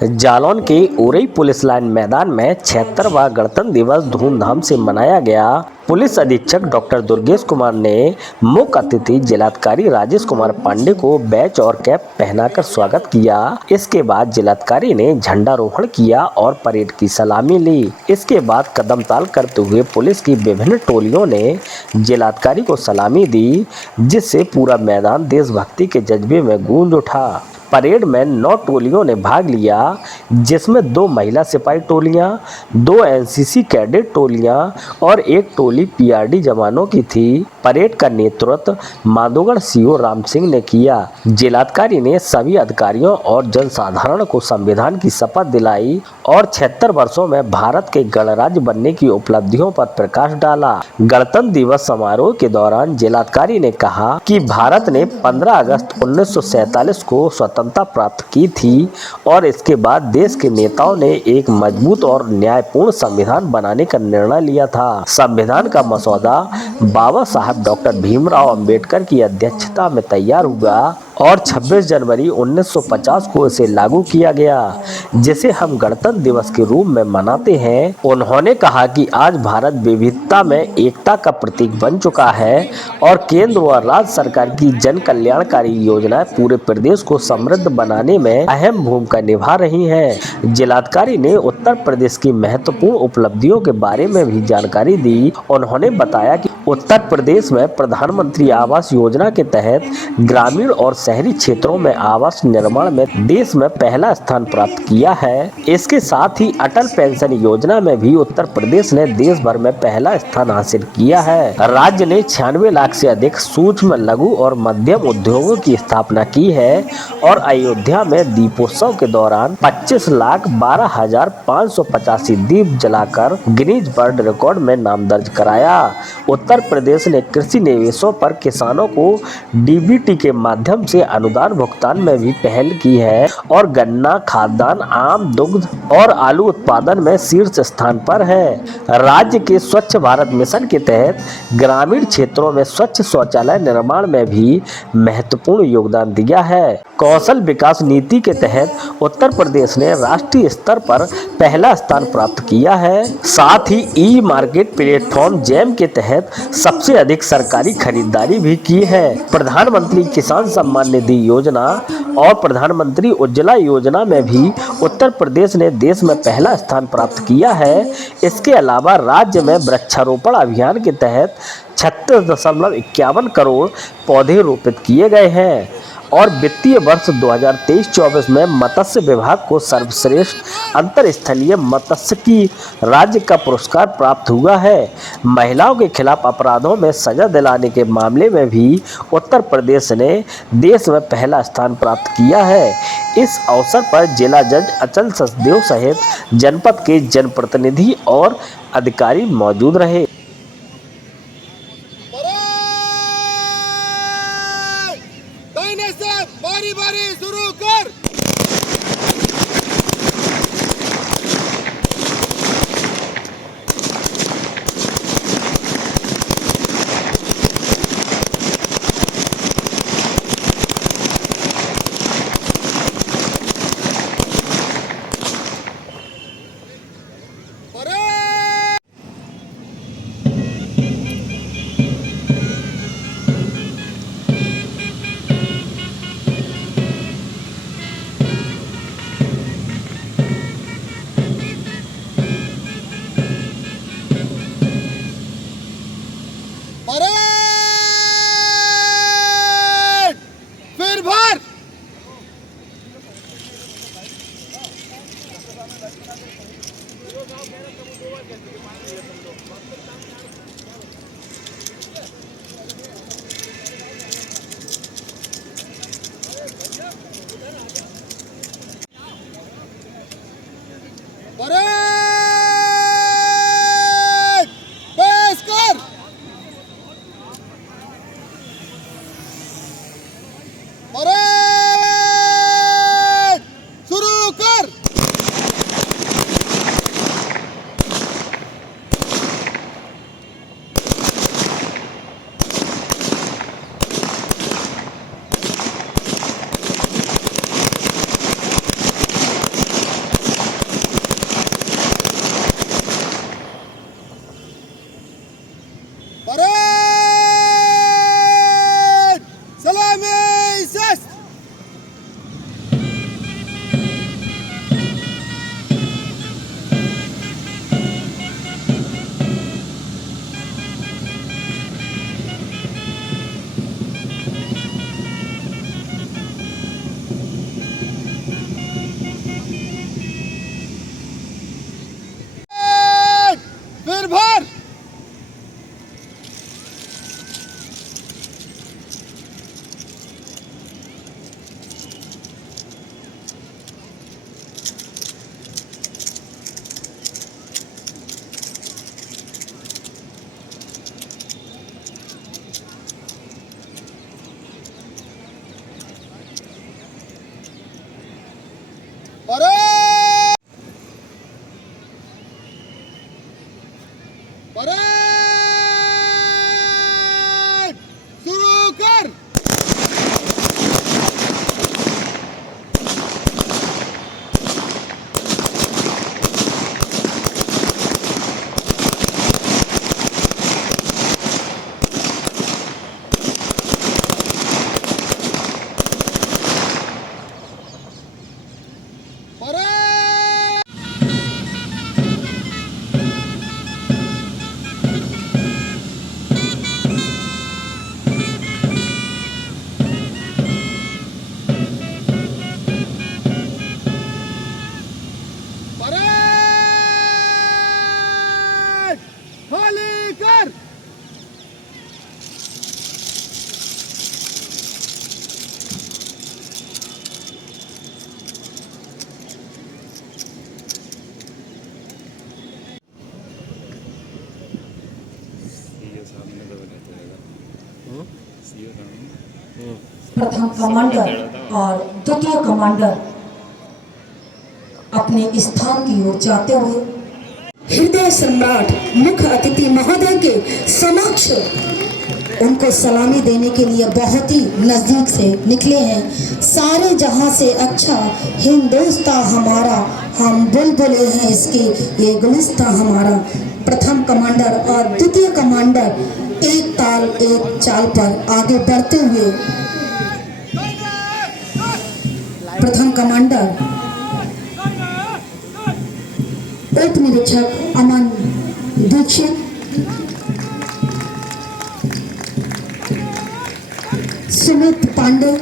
जालौन के Orai police line मैदान में 76वां गणतंत्र दिवस धूमधाम से मनाया गया। पुलिस अधीक्षक डॉक्टर दुर्गेश कुमार ने मुख्य अतिथि जिलाधिकारी राजेश कुमार पांडे को बैच और कैप पहनाकर स्वागत किया। इसके बाद जिलाधिकारी ने झंडारोहण किया और परेड की सलामी ली। इसके बाद कदमताल करते हुए पुलिस की विभिन्न टोलियों ने जिलाधिकारी को सलामी दी, जिससे पूरा मैदान देशभक्ति के जज्बे में गूंज उठा। परेड में 9 टोलियों ने भाग लिया, जिसमें 2 महिला सिपाही टोलियां, 2 एनसीसी कैडेट टोलियां और 1 टोली पीआरडी जवानों की थी। परेड का नेतृत्व माधोगढ़ सीओ राम सिंह ने किया। जिलाधिकारी ने सभी अधिकारियों और जनसाधारण को संविधान की शपथ दिलाई और 76 वर्षों में भारत के गणराज्य बनने की उपलब्धियों पर प्रकाश डाला। गणतंत्र दिवस समारोह के दौरान जिलाधिकारी ने कहा कि भारत ने 15 अगस्त 1947 को स्वतंत्रता प्राप्त की थी और इसके बाद देश के नेताओं ने एक मजबूत और न्यायपूर्ण संविधान बनाने का निर्णय लिया था। संविधान का मसौदा बाबा साहब डॉक्टर भीमराव अंबेडकर की अध्यक्षता में तैयार हुआ और 26 जनवरी 1950 को इसे लागू किया गया, जिसे हम गणतंत्र दिवस के रूप में मनाते हैं। उन्होंने कहा कि आज भारत विविधता में एकता का प्रतीक बन चुका है और केंद्र व राज्य सरकार की जन कल्याणकारी योजनाएं पूरे प्रदेश को समृद्ध बनाने में अहम भूमिका निभा रही हैं। जिलाधिकारी ने उत्तर प्रदेश की महत्वपूर्ण उपलब्धियों के बारे में भी जानकारी दी। उन्होंने बताया कि उत्तर प्रदेश में प्रधानमंत्री आवास योजना के तहत ग्रामीण और शहरी क्षेत्रों में आवास निर्माण में देश में पहला स्थान प्राप्त किया है। इसके साथ ही अटल पेंशन योजना में भी उत्तर प्रदेश ने देश भर में पहला स्थान हासिल किया है। राज्य ने 96 लाख से अधिक सूक्ष्म, लघु और मध्यम उद्योगों की स्थापना की है और अयोध्या में दीपोत्सव के दौरान 25,12,585 दीप जलाकर गिनीज वर्ल्ड रिकॉर्ड में नाम दर्ज कराया। उत्तर प्रदेश ने कृषि निवेशों पर किसानों को डीबीटी के माध्यम से अनुदान भुगतान में भी पहल की है और गन्ना, खाद्यान्न, आम, दुग्ध और आलू उत्पादन में शीर्ष स्थान पर है। राज्य के स्वच्छ भारत मिशन के तहत ग्रामीण क्षेत्रों में स्वच्छ शौचालय निर्माण में भी महत्वपूर्ण योगदान दिया है। कौशल विकास नीति के तहत उत्तर प्रदेश ने राष्ट्रीय स्तर पर पहला स्थान प्राप्त किया है। साथ ही ई मार्केट प्लेटफॉर्म जैम के तहत सबसे अधिक सरकारी खरीदारी भी की है। प्रधानमंत्री किसान सम्मान निधि योजना और प्रधानमंत्री उज्ज्वला योजना में भी उत्तर प्रदेश ने देश में पहला स्थान प्राप्त किया है। इसके अलावा राज्य में वृक्षारोपण अभियान के तहत 36.51 करोड़ पौधे रोपित किए गए हैं और वित्तीय वर्ष 2023-24 में मत्स्य विभाग को सर्वश्रेष्ठ अंतरस्थलीय मत्स्यिकी राज्य का पुरस्कार प्राप्त हुआ है। महिलाओं के खिलाफ अपराधों में सजा दिलाने के मामले में भी उत्तर प्रदेश ने देश में पहला स्थान प्राप्त किया है। इस अवसर पर जिला जज अचल सचदेव सहित जनपद के जनप्रतिनिधि और अधिकारी मौजूद रहे। बारी बारी शुरू कर। फिर भर। परेड शुरू कर। परेड खाली कर। प्रथम कमांडर और द्वितीय कमांडर अपने स्थान की ओर जाते हुए हृदय सम्राट मुख्य अतिथि महोदय के समक्ष उनको सलामी देने के लिए बहुत ही नजदीक से निकले हैं। सारे जहां से अच्छा हिंदुस्तान हमारा, हम बुलबुले हैं इसके, ये गुलिस्तान हमारा। प्रथम कमांडर और द्वितीय कमांडर एक ताल एक चाल पर आगे बढ़ते हुए प्रथम कमांडर उप निरीक्षक अमन दीक्षित, सुमित पांडे,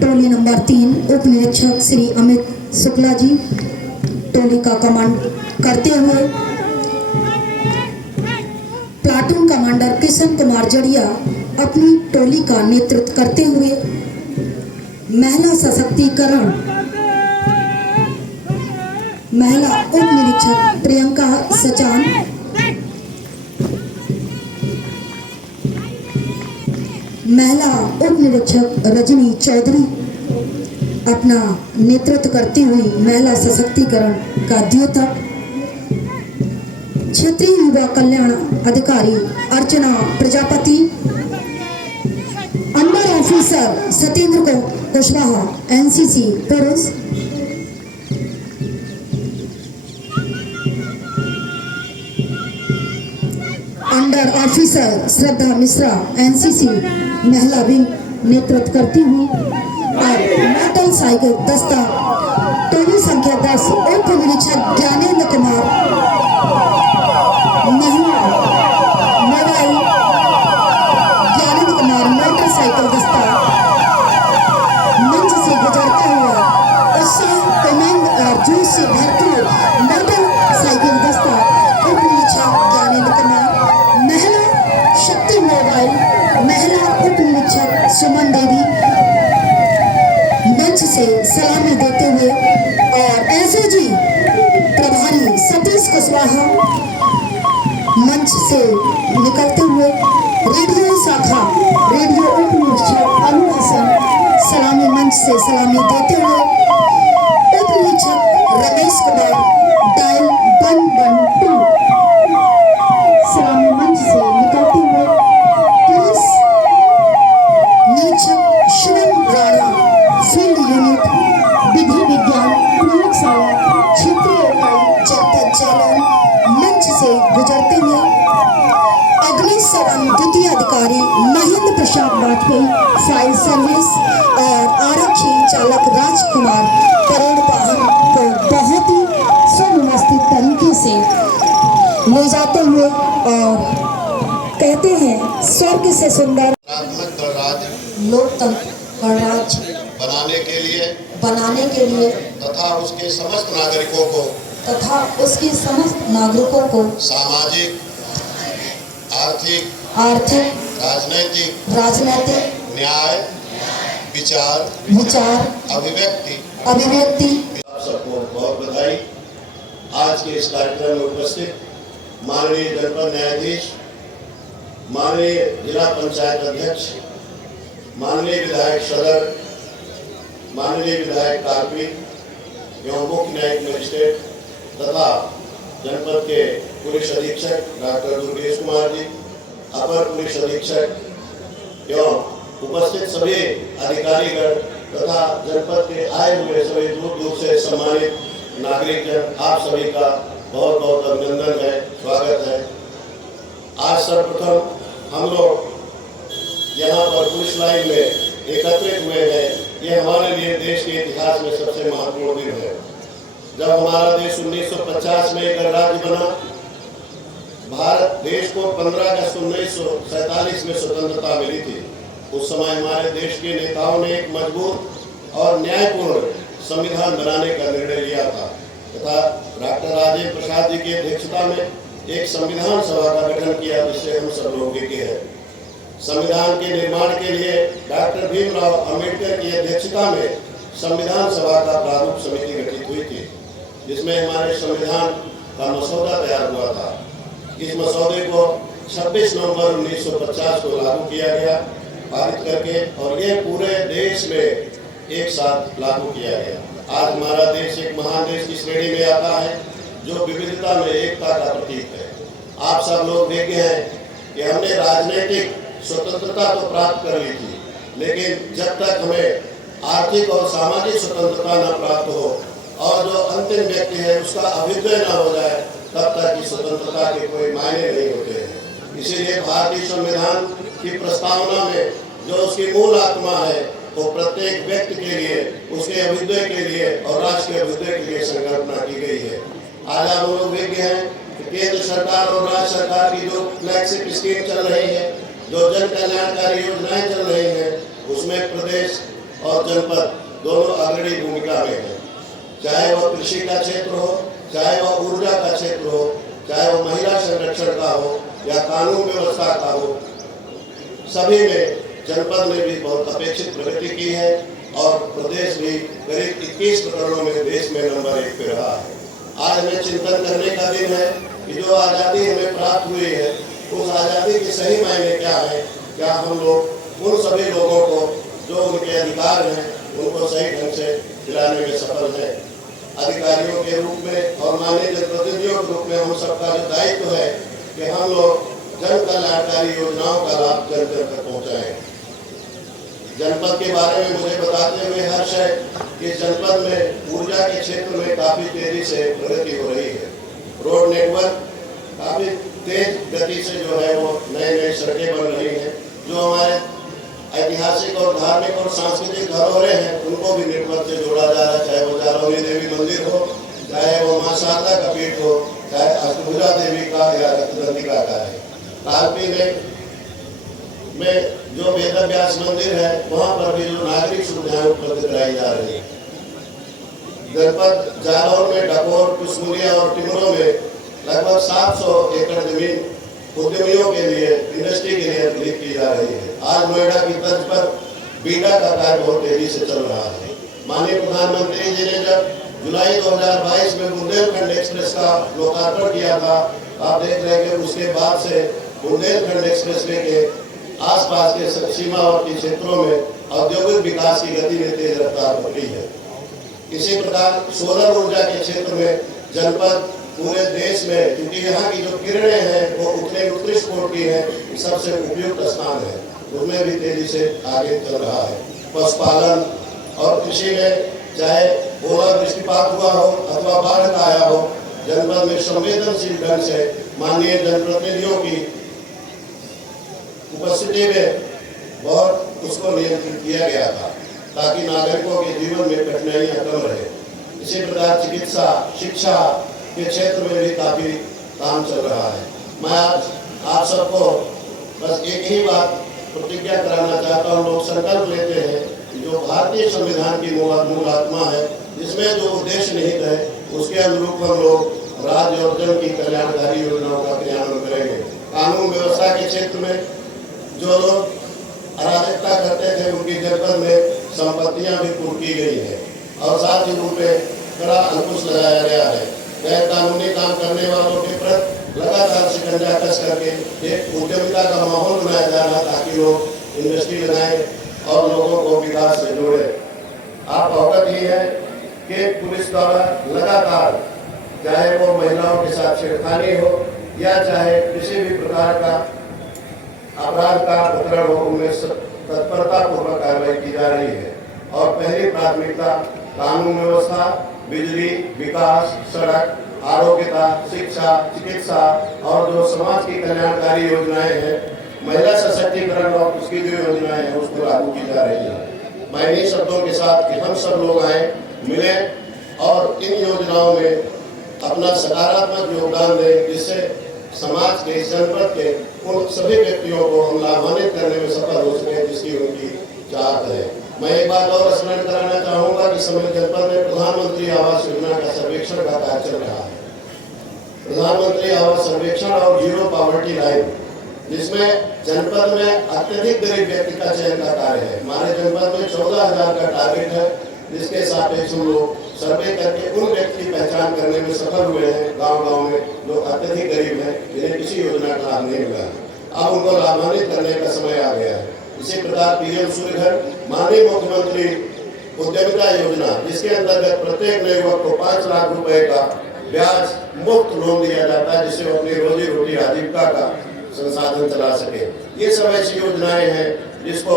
टोली नंबर 3 उप निरीक्षक श्री अमित शुक्ला जी टोली का कमांड करते हुए प्लाटून कमांडर किशन कुमार जड़िया अपनी टोली का नेतृत्व करते हुए महिला सशक्तिकरण महिला उप निरीक्षक प्रियंका सचान, महिला उप निरीक्षक रजनी चौधरी अपना नेतृत्व करती हुई महिला सशक्तिकरण का द्योतक, क्षेत्रीय युवा कल्याण अधिकारी Archana Prajapati, under officer Satyendra Kushwaha NCC पुरुष, under officer Shraddha Mishra NCC महिला विंग नेतृत्व करती हुई और मोटरसाइकिल दस्ता टोली संख्या 10 उप निरीक्षक ज्ञानेंद्र कुमार महिला मोबाइल ज्ञानेंद्र कुमार मोटरसाइकिल दस्ता मंच से गुजरता हुआ उत्साह उमंग और जोश से भरपूर मोटरसाइकिल दस्ता उप निरीक्षक ज्ञानेंद्र कुमार, महिला शक्ति मोबाइल महिला उप निरीक्षक सुमन देवी मंच से सलामी देते हुए और एसओजी प्रभारी सतीश कुशवाहा मंच से निकलते हुए रेडियो शाखा रेडियो उप निरीक्षक अनु हसन सलामी मंच से सलामी देते हुए उप निरीक्षक रमेश कुमार डायल 112 सलामी मंच से निकलते हुए पुलिस निरीक्षक शिवम राणा फील्ड यूनिट विधि विज्ञान प्रयोगशाला क्षेत्रीय इकाई जनपद जालौन मंच से गुजरते हुए अग्निशमन द्वितीय अधिकारी महेंद्र प्रसाद वाजपेयी फायर सर्विस और आरक्षी चालक राजकुमार परेड वाहन को बहुत ही सुव्यवस्थित तरीके से ले जाते हुए और कहते हैं स्वर्ग से सुंदर लोकतंत्र गणराज्य बनाने के लिए तथा उसके समस्त नागरिकों को सामाजिक, आर्थिक, राजनैतिक, न्याय, विचार, अभिव्यक्ति आप सबको बहुत बधाई। आज के इस कार्यक्रम में उपस्थित माननीय जनपद न्यायाधीश, माननीय जिला पंचायत अध्यक्ष, माननीय विधायक सदर, माननीय विधायक कार्मिक एवं मुख्य न्यायिक मजिस्ट्रेट तथा जनपद के पुलिस अधीक्षक डॉक्टर दुर्गेश कुमार जी, अपर पुलिस अधीक्षक एवं उपस्थित सभी अधिकारीगण तथा जनपद के आए हुए सभी दूर दूर से सम्मानित नागरिकजन, आप सभी का बहुत बहुत अभिनंदन है, स्वागत है। आज सर्वप्रथम हम लोग यहाँ पर पुलिस लाइन में एकत्रित हुए हैं। ये हमारे लिए देश के इतिहास में सबसे महत्वपूर्ण दिन है। जब हमारा देश 1950 में एक राज्य बना, भारत देश को 15 अगस्त 1947 में स्वतंत्रता मिली थी। उस समय हमारे देश के नेताओं ने एक मजबूत और न्यायपूर्ण संविधान बनाने का निर्णय लिया था तथा डॉक्टर राजेंद्र प्रसाद जी की अध्यक्षता में एक संविधान सभा का गठन किया, जिससे हम सब लोग के हैं। संविधान के निर्माण के लिए डॉक्टर भीमराव अंबेडकर की अध्यक्षता में संविधान सभा का प्रारूप समिति गठित हुई थी, जिसमें हमारे संविधान का मसौदा तैयार हुआ था। इस मसौदे को 26 नवंबर 1950 को लागू किया गया, पारित करके, और ये पूरे देश में एक साथ लागू किया गया। आज हमारा देश एक महान देश की श्रेणी में आता है, जो विविधता में एकता का प्रतीक है। आप सब लोग देखे हैं कि हमने राजनीतिक स्वतंत्रता तो प्राप्त कर ली थी, लेकिन जब तक हमें आर्थिक और सामाजिक स्वतंत्रता न प्राप्त हो और जो अंतिम व्यक्ति है उसका अभ्युदय न हो जाए, तब तक इस स्वतंत्रता के कोई मायने नहीं होते हैं। इसीलिए भारतीय संविधान की प्रस्तावना में जो उसकी मूल आत्मा है, वो प्रत्येक व्यक्ति के लिए, उसके अभ्युदय के लिए और राष्ट्र के अभ्युदय के लिए संकल्पना की गई है। आज आप लोग देखे हैं कि केंद्र सरकार और राज्य सरकार की जो फ्लैगशिप स्कीम चल रही है, जो जन कल्याणकारी योजनाएं चल रही हैं, उसमें प्रदेश और जनपद दोनों अग्रणी भूमिका में है। चाहे वह कृषि का क्षेत्र हो, चाहे वह ऊर्जा का क्षेत्र हो, चाहे वह महिला संरक्षण का हो या कानून व्यवस्था का हो, सभी में जनपद ने भी बहुत अपेक्षित प्रगति की है और प्रदेश भी करीब 21 प्रकरणों में देश में नंबर 1 पे रहा है। आज हमें चिंतन करने का दिन है कि जो आज़ादी हमें प्राप्त हुई है, उस आज़ादी के सही मायने क्या है। क्या हम लोग उन सभी लोगों को जो उनके अधिकार हैं उनको सही ढंग से दिलाने में सफल हैं। अधिकारियों के रूप में और माननीय जनप्रतिनिधियों के रूप में हम सबका जो दायित्व है कि हम लोग जन कल्याणकारी योजनाओं का लाभ जन जन तक पहुँचाएँ। जनपद के बारे में मुझे बताते हुए हर्ष है कि जनपद में ऊर्जा के क्षेत्र में काफ़ी तेजी से प्रगति हो रही है। रोड नेटवर्क काफ़ी तेज गति से जो है वो नई सड़कें बन रही हैं। जो हमारे ऐतिहासिक और धार्मिक और सांस्कृतिक धरोहरें हैं, उनको भी नेटवर्क से जोड़ा जा रहा है। चाहे वो जालौनी देवी मंदिर हो, चाहे वो माँ शारदा का पीठ हो, चाहे अष्टभुजा देवी का या रत्नदंतिका का है। तालपी में जो वेदव्यास मंदिर है, वहाँ पर भी जो नागरिक सुविधाएं उपलब्ध कराई जा रही है। जनपद जालौर में डकोर, कुशमुलिया और टिमरों में लगभग 700 एकड़ जमीन उद्यमियों के लिए, इंडस्ट्री के लिए अधिग्रहित की जा रही है। आज नोएडा की तर्ज पर बीटा का कार्य बहुत तेजी से चल रहा है। माननीय प्रधानमंत्री जी ने जब जुलाई 2022 में बुंदेलखंड एक्सप्रेस का लोकार्पण किया था, आप देख रहे हैं कि उसके बाद से बुंदेलखंड एक्सप्रेसवे के आसपास के सीमावर्ती क्षेत्रों में औद्योगिक विकास की गति में तेज रफ्तार बढ़ी है। इसी प्रकार सोलर ऊर्जा के क्षेत्र में जनपद पूरे देश में, क्योंकि यहाँ की जो किरणें हैं वो उतने उत्कृष्ट कोटि की हैं, सबसे उपयुक्त स्थान है, उसमें भी तेजी से आगे चल रहा है। पशुपालन और कृषि में चाहे ओला वृष्टिपात हुआ हो अथवा बाढ़ का आया हो, जनपद में संवेदनशील ढंग से माननीय जनप्रतिनिधियों की उपस्थिति में बहुत उसको नियंत्रित किया गया था, ताकि नागरिकों के जीवन में कठिनाइयाँ कम रहे। इसी प्रकार चिकित्सा, शिक्षा के क्षेत्र में भी काफ़ी काम चल रहा है। मैं आज आप सबको बस एक ही बात प्रतिज्ञा कराना चाहता हूँ। लोग संकल्प लेते हैं कि जो भारतीय संविधान की मूल आत्मा है, जिसमें जो उद्देश्य निहित है, उसके अनुरूप हम लोग राज्य और जन की कल्याणकारी योजनाओं का क्रियान्वयन करेंगे। कानून व्यवस्था के क्षेत्र में जो लोग अराजकता करते थे, उनकी जनपद में संपत्तियां भी कुर्क की गई है और साथ ही उन पर कड़ा अंकुश लगाया गया है। गैर कानूनी काम करने वालों के प्रति लगातार शिकंजा कस करके एक उद्यमिता का माहौल बनाया जा रहा, ताकि लोग इंडस्ट्री लगाएं और लोगों को विकास से जोड़े। आप अवगत ही हैं कि पुलिस द्वारा लगातार चाहे वो महिलाओं के साथ छेड़खानी हो या चाहे किसी भी प्रकार का अपराध का प्रकरण हो, उनमें तत्परता पूर्वक कार्रवाई की जा रही है। और पहली प्राथमिकता कानून व्यवस्था, बिजली, विकास, सड़क, आरोग्यता, शिक्षा, चिकित्सा और जो समाज की कल्याणकारी योजनाएं हैं, महिला सशक्तिकरण और उसकी जो योजनाएं हैं उसको लागू की जा रही है। मैं इन्हीं शब्दों के साथ कि हम सब लोग आए, मिले और इन योजनाओं में अपना सकारात्मक योगदान दें, जिससे समाज के, जनपद के उन सभी व्यक्तियों को हम लाभान्वित करने में सफल हो सके, जिसकी उनकी चाहत है। मैं एक बात और स्मरण कराना चाहूँगा कि समय जनपद में प्रधानमंत्री आवास योजना का सर्वेक्षण का कार्य चल रहा है। प्रधानमंत्री आवास सर्वेक्षण और जीरो पॉवर्टी लाइन, जिसमें जनपद में अत्यधिक गरीब व्यक्ति का चयन का कार्य है। हमारे जनपद में 14,000 का टारगेट है, जिसके सापेक्ष हम लोग सर्वे करके उन व्यक्ति की पहचान करने में सफल हुए हैं गांव-गांव में, जो अत्यधिक गरीब हैं, जिन्हें किसी योजना का लाभ नहीं मिला। अब उनको लाभान्वित करने का समय आ गया है। इसी प्रकार पीएम सूर्य घर, माननीय मुख्यमंत्री उद्यमिता योजना, जिसके अंतर्गत प्रत्येक नए युवक को 5 लाख रुपए का ब्याज मुक्त लोन दिया जाता है, जिससे वो अपनी रोजी रोटी आजीविका का संसाधन चला सके। ये सब ऐसी योजनाएं हैं जिसको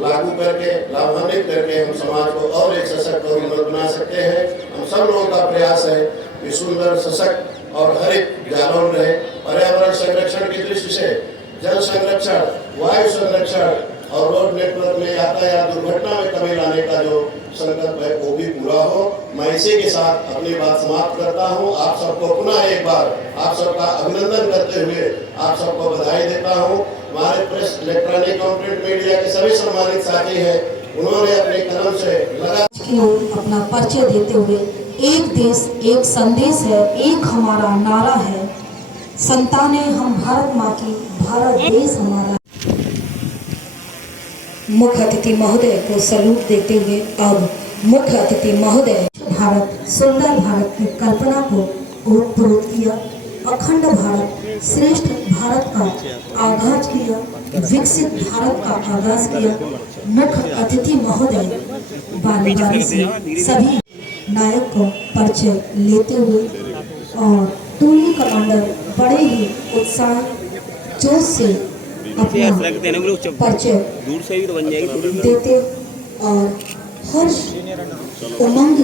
लागू करके, लाभान्वित करके हम समाज को और एक सशक्त और उन्नत बना सकते हैं। हम सब लोगों का प्रयास है कि सुंदर, सशक्त और हरित जालौन रहे। पर्यावरण संरक्षण की दृष्टि से जल संरक्षण, वायु संरक्षण और रोड नेटवर्क में यातायात दुर्घटना में कमी लाने का जो संकल्प है वो भी पूरा हो। मैं इसी के साथ अपनी बात समाप्त करता हूँ। आप सबको पुनः एक बार आप सबका अभिनंदन करते हुए आप सबको बधाई देता हूँ। हमारे प्रेस, इलेक्ट्रॉनिक और प्रिंट मीडिया के सभी सम्मानित साथी हैं, उन्होंने अपने कलम से लगा अपना परिचय देते हुए, एक देश एक संदेश है, एक हमारा नारा है, संतानें हम भारत माँ की, भारत देश हमारा। मुख्य अतिथि महोदय को सैल्यूट देते हुए अब मुख्य अतिथि महोदय भारत, सुंदर भारत की कल्पना को ओतप्रोत किया, अखंड भारत, श्रेष्ठ भारत का आगाज किया, विकसित भारत का आगाज किया। मुख्य अतिथि महोदय बारी बारी से सभी नायक को परिचय लेते हुए और टोली कमांडर बड़े ही उत्साह जोश से अपना परिचय देते और हर्ष उमंग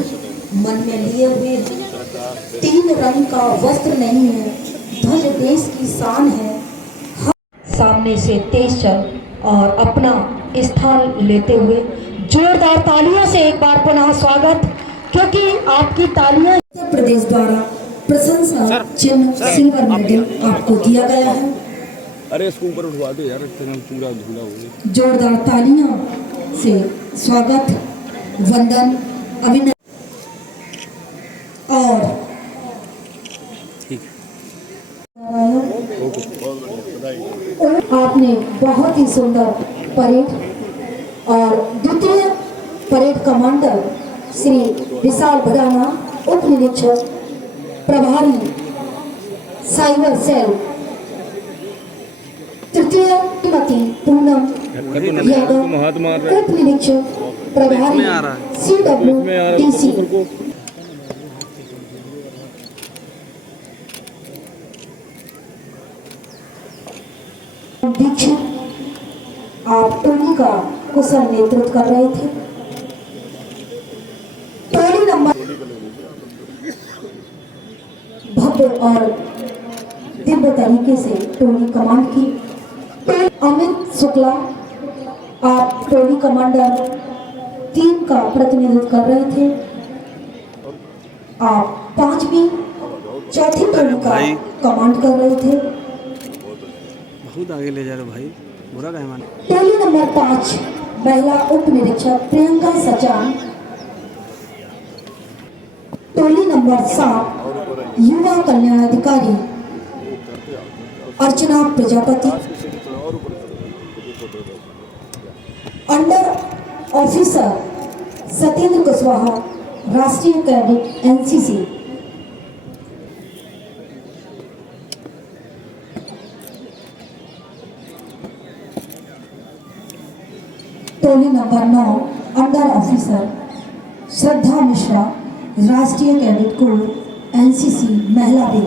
मन में लिए हुए। 3 रंग का वस्त्र नहीं है, ध्वज देश की शान है। सामने से तेज चल और अपना स्थान लेते हुए जोरदार तालियों से एक बार पुनः स्वागत, क्योंकि आपकी तालियां उत्तर प्रदेश द्वारा प्रशंसा चिन्ह सिल्वर मेडल आपको दिया गया है। अरे इसको ऊपर उठवा दो यार, पूरा धुला हो गया। जोरदार तालियों से स्वागत, वंदन, अभिनंदन। और आपने बहुत ही सुंदर परेड और द्वितीय परेड कमांडर श्री विशाल भडाना, उप निरीक्षक प्रभारी साइबर सेल, तृतीय श्रीमती पूनम यादव, उप निरीक्षक प्रभारी CWDC। दीक्षित, आप टोली का कुशल नेतृत्व कर रहे थे। टोली नंबर भव्य और दिव्य तरीके से टोली कमांड की। अमित शुक्ला, आप टोली कमांडर 3 का प्रतिनिधित्व कर रहे थे। आप 5वीं, 4थी टोली का कमांड कर रहे थे। बहुत आगे ले जा रहे भाई, बुरा का है। टोली नंबर 5 महिला उप निरीक्षक प्रियंका सचान। टोली नंबर 7 युवा कल्याण अधिकारी अर्चना प्रजापति। अंडर ऑफिसर सत्येंद्र कुशवाहा, राष्ट्रीय कैडेट NCC। टोली number 9 under officer Shraddha Mishra, राष्ट्रीय कैडेट कोर एनसीसी महिला दिन।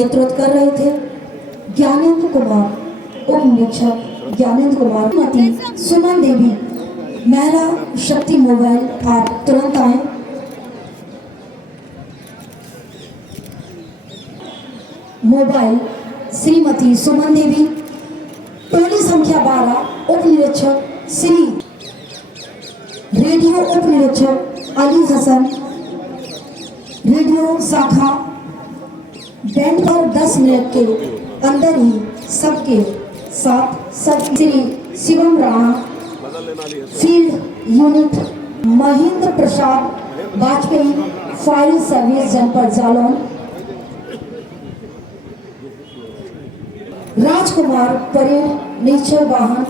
नेतृत्व कर रहे थे ज्ञानेंद्र कुमार, उप निरीक्षक ज्ञानेंद्र कुमार, श्रीमती सुमन देवी, महिला शक्ति मोबाइल, आप तुरंत आए। मोबाइल श्रीमती सुमन देवी, टोली संख्या 12, उप निरीक्षक श्री, रेडियो उप निरीक्षक अली हसन, रेडियो शाखा बैंड पर 10 मिनट के अंदर ही सबके साथ Shri Shivam Rana, field unit Mahendra Prasad Vajpayee, fire service जनपद जालौन, राजकुमार परेड निरीक्षक वाहन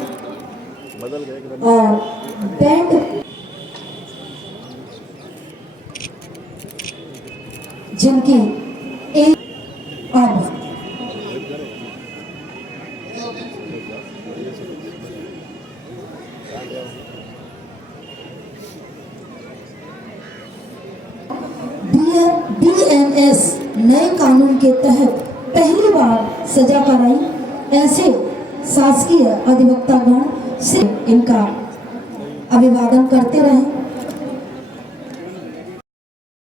और बैंड जिनकी एक अब BNS नए कानून के तहत पहली बार सजा कराई, ऐसे शासकीय अधिवक्तागण से इनका अभिवादन करते रहे।